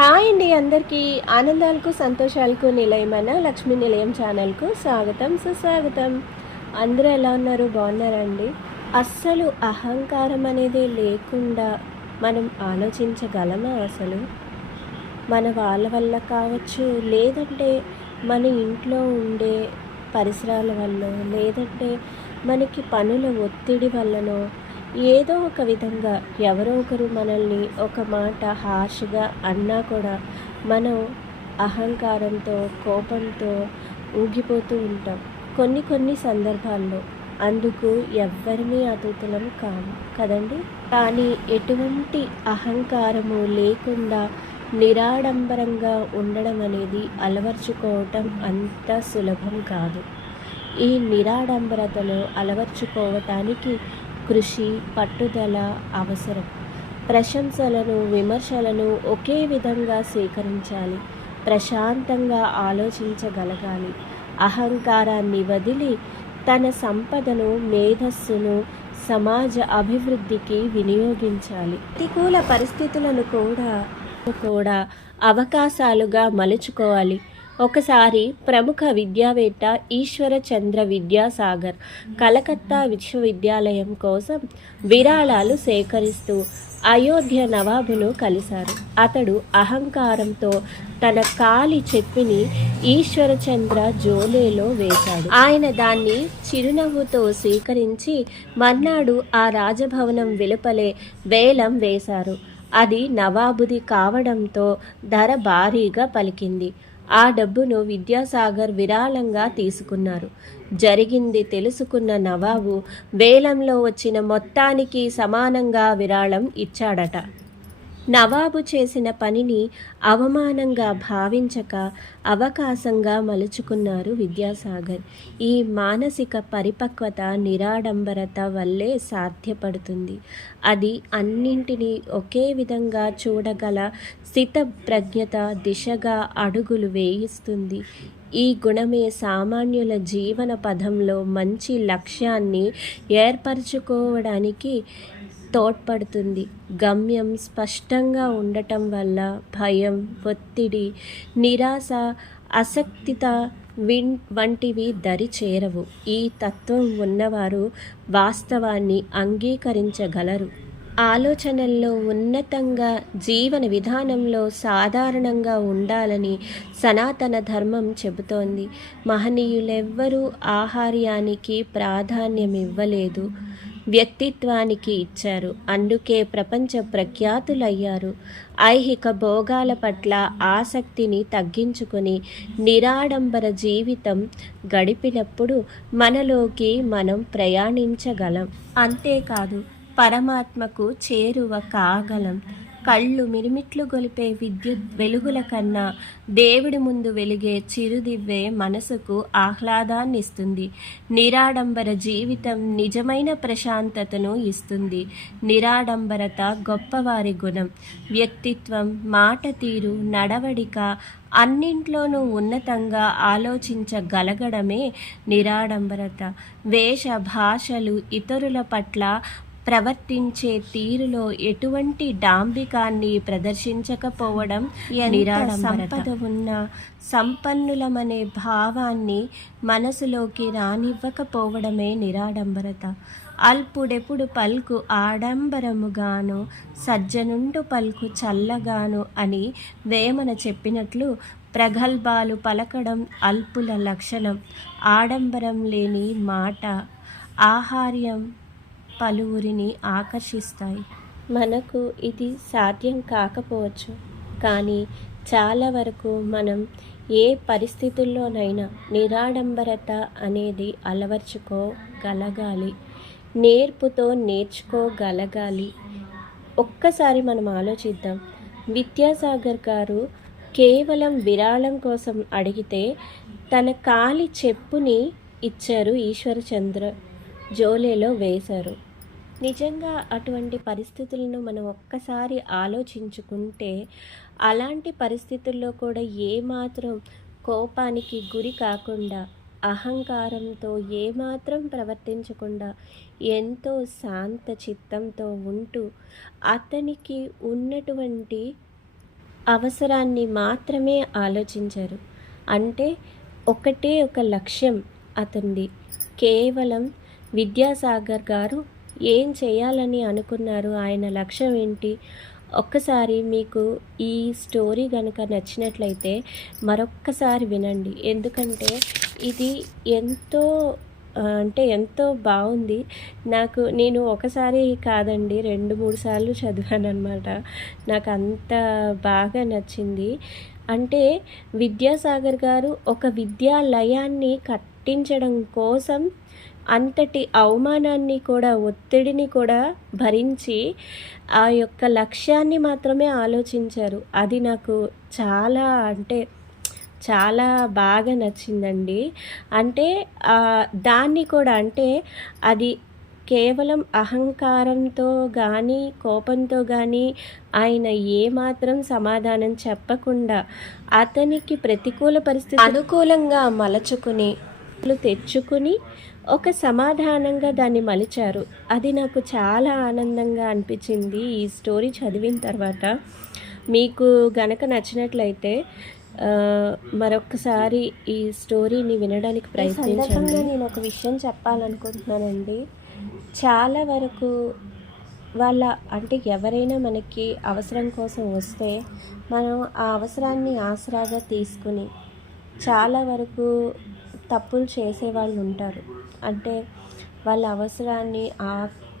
Hi అండి అందరికీ. ఆనందాలకు సంతోషాలకు నిలయమైన లక్ష్మీ నిలయం ఛానల్కు స్వాగతం సుస్వాగతం. అందరూ ఎలా ఉన్నారు? బాగున్నారండి? అస్సలు అహంకారం అనేది లేకుండా మనం ఆలోచించగలమా? అసలు మన వాళ్ళ వల్ల కావచ్చు, లేదంటే మన ఇంట్లో ఉండే పరిసరాల వల్ల, లేదంటే మనకి పనుల ఒత్తిడి వల్లనో ఏదో ఒక విధంగా ఎవరో ఒకరు మనల్ని ఒక మాట హార్ష్గా అన్నా కూడా మనం అహంకారంతో కోపంతో ఊగిపోతూ ఉంటాం కొన్ని కొన్ని సందర్భాల్లో. అందుకు ఎవ్వరినీ అతిథులం కాము కదండి. కానీ ఎటువంటి అహంకారము లేకుండా నిరాడంబరంగా ఉండడం అనేది అలవర్చుకోవటం అంత సులభం కాదు. ఈ నిరాడంబరతను అలవర్చుకోవటానికి కృషి పట్టుదల అవసరం. ప్రశంసలను విమర్శలను ఒకే విధంగా స్వీకరించాలి. ప్రశాంతంగా ఆలోచించగలగాలి. అహంకారాన్ని వదిలి తన సంపదను మేధస్సును సమాజ అభివృద్ధికి వినియోగించాలి. ప్రతికూల పరిస్థితులను కూడా అవకాశాలుగా మలుచుకోవాలి. ఒకసారి ప్రముఖ విద్యావేత్త ఈశ్వరచంద్ర విద్యాసాగర్ కలకత్తా విశ్వవిద్యాలయం కోసం విరాళాలు సేకరిస్తూ అయోధ్య నవాబును కలిశారు. అతడు అహంకారంతో తన కాలి చెప్పిని ఈశ్వరచంద్ర జోలేలో వేశాడు. ఆయన దాన్ని చిరునవ్వుతో స్వీకరించి మర్నాడు ఆ రాజభవనం వెలుపలే వేలం వేశారు. అది నవాబుది కావడంతో ధర భారీగా పలికింది. ఆ డబ్బును విద్యాసాగర్ విరాళంగా తీసుకున్నారు. జరిగింది తెలుసుకున్న నవాబు వేలంలో వచ్చిన మొత్తానికి సమానంగా విరాళం ఇచ్చాడట. నవాబు చేసిన పనిని అవమానంగా భావించక అవకాశంగా మలుచుకున్నారు విద్యాసాగర్. ఈ మానసిక పరిపక్వత నిరాడంబరత వల్లే సాధ్యపడుతుంది. అది అన్నింటినీ ఒకే విధంగా చూడగల స్థితప్రజ్ఞత దిశగా అడుగులు వేయిస్తుంది. ఈ గుణమే సామాన్యుల జీవన పథంలో మంచి లక్ష్యాన్ని ఏర్పరచుకోవడానికి తోడ్పడుతుంది. గమ్యం స్పష్టంగా ఉండటం వల్ల భయం, ఒత్తిడి, నిరాశ, అసక్తిత వంటివి దరి చేరవు. ఈ తత్వం ఉన్నవారు వాస్తవాన్ని అంగీకరించగలరు. ఆలోచనల్లో ఉన్నతంగా, జీవన విధానంలో సాధారణంగా ఉండాలని సనాతన ధర్మం చెబుతోంది. మహనీయులెవ్వరూ ఆహార్యానికి ప్రాధాన్యమివ్వలేదు, వ్యక్తిత్వానికి ఇచ్చారు. అందుకే ప్రపంచ ప్రఖ్యాతులయ్యారు. ఐహిక భోగాల పట్ల ఆసక్తిని తగ్గించుకొని నిరాడంబర జీవితం గడిపినప్పుడు మనలోకి మనం ప్రయాణించగలం. అంతేకాదు పరమాత్మకు చేరువ కాగలం. కళ్ళు మిరిమిట్లు గొలిపే విద్యుత్ వెలుగుల కన్నా దేవుడి ముందు వెలిగే చిరుదివ్వే మనసుకు ఆహ్లాదాన్నిస్తుంది. నిరాడంబర జీవితం నిజమైన ప్రశాంతతను ఇస్తుంది. నిరాడంబరత గొప్పవారి గుణం. వ్యక్తిత్వం, మాట తీరు, నడవడిక అన్నింట్లోనూ ఉన్నతంగా ఆలోచించగలగడమే నిరాడంబరత. వేష భాషలు ఇతరుల పట్ల ప్రవర్తించే తీరులో ఎటువంటి డాంబికాన్ని ప్రదర్శించకపోవడం నిరాడంబరత. సంపద ఉన్న సంపన్నులమనే భావాన్ని మనసులోకి రానివ్వకపోవడమే నిరాడంబరత. అల్పుడెప్పుడు పల్కు ఆడంబరముగాను, సజ్జనుండు పల్కు చల్లగాను అని వేమన చెప్పినట్లు ప్రగల్భాలు పలకడం అల్పుల లక్షణం. ఆడంబరం లేని మాట, ఆహార్యం పలువురిని ఆకర్షిస్తాయి. మనకు ఇది సాధ్యం కాకపోవచ్చు, కానీ చాలా వరకు మనం ఏ పరిస్థితుల్లోనైనా నిరాడంబరత అనేది అలవర్చుకోగలగాలి. నేర్పుతో నేర్చుకోగలగాలి. ఒక్కసారి మనం ఆలోచిద్దాం. విద్యాసాగర్ గారు కేవలం విరాళం కోసం అడిగితే తన కాలి చెప్పుని ఇచ్చారు, ఈశ్వరచంద్ర జోలేలో వేశారు. నిజంగా అటువంటి పరిస్థితులను మనం ఒక్కసారి ఆలోచించుకుంటే, అలాంటి పరిస్థితుల్లో కూడా ఏమాత్రం కోపానికి గురి కాకుండా, అహంకారంతో ఏమాత్రం ప్రవర్తించకుండా, ఎంతో శాంత చిత్తంతో ఉంటూ అతనికి ఉన్నటువంటి అవసరాన్ని మాత్రమే ఆలోచించారు. అంటే ఒకటే ఒక లక్ష్యం అతనిది. కేవలం విద్యాసాగర్ గారు ఏం చేయాలని అనుకున్నారు, ఆయన లక్ష్యం ఏంటి? ఒక్కసారి మీకు ఈ స్టోరీ కనుక నచ్చినట్లయితే మరొక్కసారి వినండి. ఎందుకంటే ఇది ఎంతో అంటే ఎంతో బాగుంది. నేను ఒకసారి కాదండి 2, 3 సార్లు చదివాననమాట. నాకు అంత బాగా నచ్చింది. అంటే విద్యాసాగర్ గారు ఒక విద్యాలయాన్ని కట్టించడం కోసం అంతటి అవమానాన్ని కూడా, ఒత్తిడిని కూడా భరించి ఆ యొక్క లక్ష్యాన్ని మాత్రమే ఆలోచించారు. అది నాకు చాలా అంటే చాలా బాగా నచ్చిందండి. అంటే దాన్ని కూడా అంటే అది కేవలం అహంకారంతో కానీ, కోపంతో కానీ ఆయన ఏమాత్రం సమాధానం చెప్పకుండా అతనికి ప్రతికూల పరిస్థితి అనుకూలంగా మలచుకుని తెచ్చుకుని ఒక సమాధానంగా దాన్ని మలిచారు. అది నాకు చాలా ఆనందంగా అనిపించింది ఈ స్టోరీ చదివిన తర్వాత. మీకు గనక నచ్చినట్లయితే మరొకసారి ఈ స్టోరీని వినడానికి ప్రయత్నించండి. నేను ఒక విషయం చెప్పాలనుకుంటున్నానండి. చాలా వరకు అంటే ఎవరైనా మనకి అవసరం కోసం వస్తే మనం ఆ అవసరాన్ని ఆసరాగా తీసుకుని చాలా వరకు తప్పులు చేసేవాళ్ళు ఉంటారు. అంటే వాళ్ళ అవసరాన్ని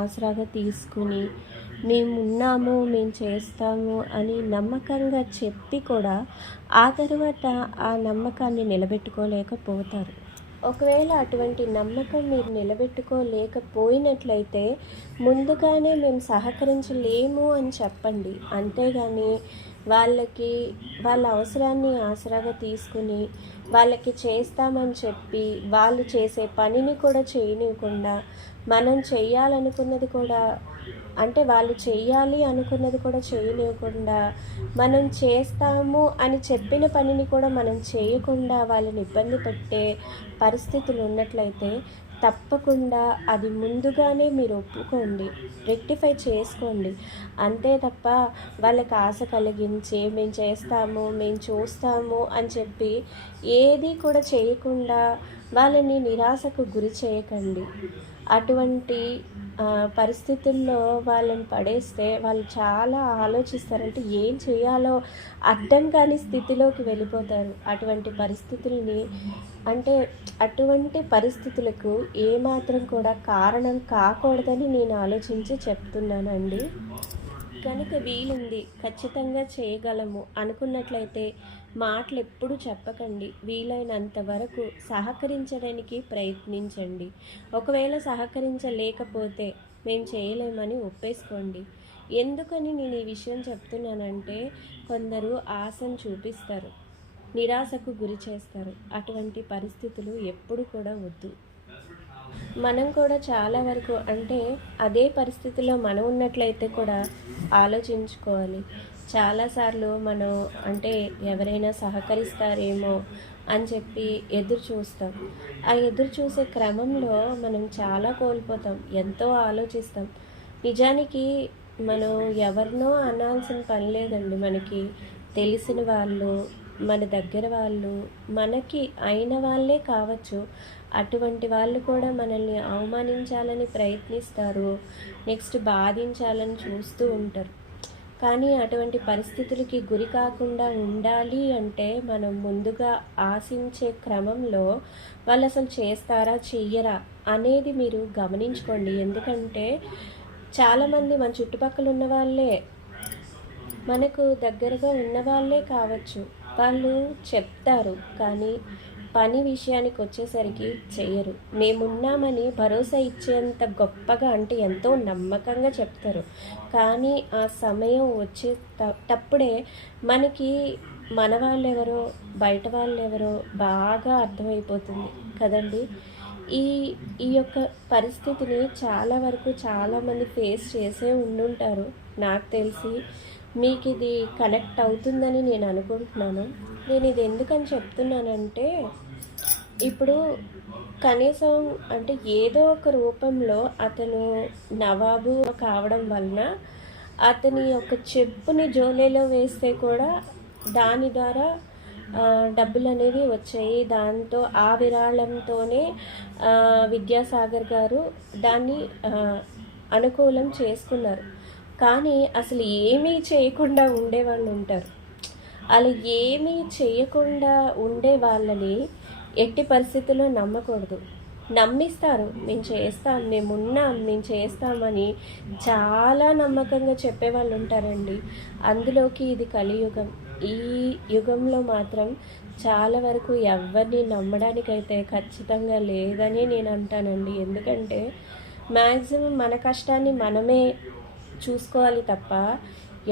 ఆసరాగా తీసుకుని మేమున్నాము, మేము చేస్తాము అని నమ్మకంగా చెప్పి కూడా ఆ తర్వాత ఆ నమ్మకాన్ని నిలబెట్టుకోలేకపోతారు. ఒకవేళ అటువంటి నమ్మకం మీరు నిలబెట్టుకోలేకపోయినట్లయితే ముందుగానే మేము సహకరించలేము అని చెప్పండి. అంతేగాని వాళ్ళ అవసరాన్ని ఆసరాగా తీసుకుని వాళ్ళకి చేస్తామని చెప్పి వాళ్ళు చేసే పనిని కూడా చేయనివ్వకుండా, మనం చేయాలనుకున్నది కూడా అంటే వాళ్ళు చెయ్యాలి అనుకున్నది కూడా చేయనివ్వకుండా, మనం చేస్తాము అని చెప్పిన పనిని కూడా మనం చేయకుండా వాళ్ళని ఇబ్బంది పెట్టే పరిస్థితులు ఉన్నట్లయితే తప్పకుండా అది ముందుగానే మీరు ఒప్పుకోండి, రెక్టిఫై చేసుకోండి. అంతే తప్ప వాళ్ళకి ఆశ కలిగించి మేము చేస్తాము, మేము చూస్తాము అని చెప్పి ఏది కూడా చేయకుండా వాళ్ళని నిరాశకు గురి చేయకండి. అటువంటి పరిస్థితుల్లో వాళ్ళని పడేస్తే వాళ్ళు చాలా ఆలోచిస్తారంటే ఏం చేయాలో అర్థం కాని స్థితిలోకి వెళ్ళిపోతారు. అటువంటి పరిస్థితులకు ఏమాత్రం కూడా కారణం కాకూడదని నేను ఆలోచించి చెప్తున్నానండి. కనుక వీలుంది, ఖచ్చితంగా చేయగలము అనుకున్నట్లయితే మాటలు ఎప్పుడు చెప్పకండి. వీలైనంత వరకు సహకరించడానికి ప్రయత్నించండి. ఒకవేళ సహకరించలేకపోతే మేము చేయలేమని ఒప్పేసుకోండి. ఎందుకని నేను ఈ విషయం చెప్తున్నానంటే కొందరు ఆశను చూపిస్తారు, నిరాశకు గురి చేస్తారు. అటువంటి పరిస్థితులు ఎప్పుడు కూడా వద్దు. మనం కూడా చాలా వరకు అంటే అదే పరిస్థితిలో మనం ఉన్నట్లయితే కూడా ఆలోచించుకోవాలి. చాలాసార్లు మనం అంటే ఎవరైనా సహకరిస్తారేమో అని చెప్పి ఎదురు చూస్తాం. ఆ ఎదురు చూసే క్రమంలో మనం చాలా కోల్పోతాం, ఎంతో ఆలోచిస్తాం. నిజానికి మనం ఎవరినో అనాల్సిన పని లేదండి. మనకి తెలిసిన వాళ్ళు, మన దగ్గర వాళ్ళు, మనకి అయిన వాళ్ళే కావచ్చు, అటువంటి వాళ్ళు కూడా మనల్ని అవమానించాలని ప్రయత్నిస్తారు, నెక్స్ట్ బాధించాలని చూస్తూ ఉంటారు. కానీ అటువంటి పరిస్థితులకి గురి కాకుండా ఉండాలి అంటే మనం ముందుగా ఆశించే క్రమంలో వాళ్ళు అసలు చేస్తారా చెయ్యరా అనేది మీరు గమనించుకోండి. ఎందుకంటే చాలామంది మన చుట్టుపక్కల ఉన్న వాళ్ళే, మనకు దగ్గరగా ఉన్న వాళ్ళే కావచ్చు, వాళ్ళు చెప్తారు కానీ పని విషయానికి వచ్చేసరికి చెయ్యరు. మేమున్నామని భరోసా ఇచ్చేంత గొప్పగా అంటే ఎంతో నమ్మకంగా చెప్తారు. కానీ ఆ సమయం వచ్చేటప్పుడే మనకి మన వాళ్ళెవరో బయట వాళ్ళెవరో బాగా అర్థమైపోతుంది కదండి. ఈ ఈ యొక్క పరిస్థితిని చాలా వరకు చాలామంది ఫేస్ చేసే ఉండుంటారు. నాకు తెలిసి మీకు ఇది కనెక్ట్ అవుతుందని నేను అనుకుంటున్నాను. నేను ఇది ఎందుకని చెప్తున్నానంటే ఇప్పుడు కనీసం అంటే ఏదో ఒక రూపంలో అతను నవాబు కావడం వలన అతని యొక్క చెప్పుని జోలేలో వేస్తే కూడా దాని ద్వారా డబ్బులు అనేవి వచ్చాయి. దాంతో ఆ విరాళంతోనే విద్యాసాగర్ గారు దాన్ని అనుకూలం చేసుకున్నారు. కానీ అసలు ఏమీ చేయకుండా ఉండేవాళ్ళు ఉంటారు. అలా ఏమీ చేయకుండా ఉండే వాళ్ళని ఎట్టి పరిస్థితుల్లో నమ్మకూడదు. నమ్మిస్తారు, మేము చేస్తాం, మేమున్నాం, మేము చేస్తామని చాలా నమ్మకంగా చెప్పేవాళ్ళు ఉంటారండి. అందులోకి ఇది కలియుగం. ఈ యుగంలో మాత్రం చాలా వరకు ఎవరిని నమ్మడానికైతే ఖచ్చితంగా లేదని నేను అంటానండి. ఎందుకంటే మ్యాక్సిమం మన కష్టాన్ని మనమే చూసుకోవాలి తప్ప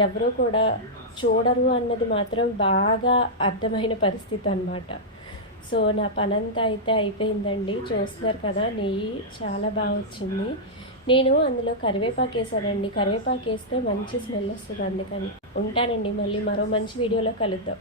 ఎవరు కూడా చూడరు అన్నది మాత్రం బాగా అర్థమైన పరిస్థితి అన్నమాట. సో నా పనంతా అయితే అయిపోయిందండి. చూస్తున్నారు కదా, నెయ్యి చాలా బాగా వచ్చింది. నేను అందులో కరివేపాకు వేసానండి. కరివేపాకు వేస్తే మంచి స్మెల్ వస్తుంది, అందుకని. ఉంటానండి, మళ్ళీ మరో మంచి వీడియోలో కలుద్దాం.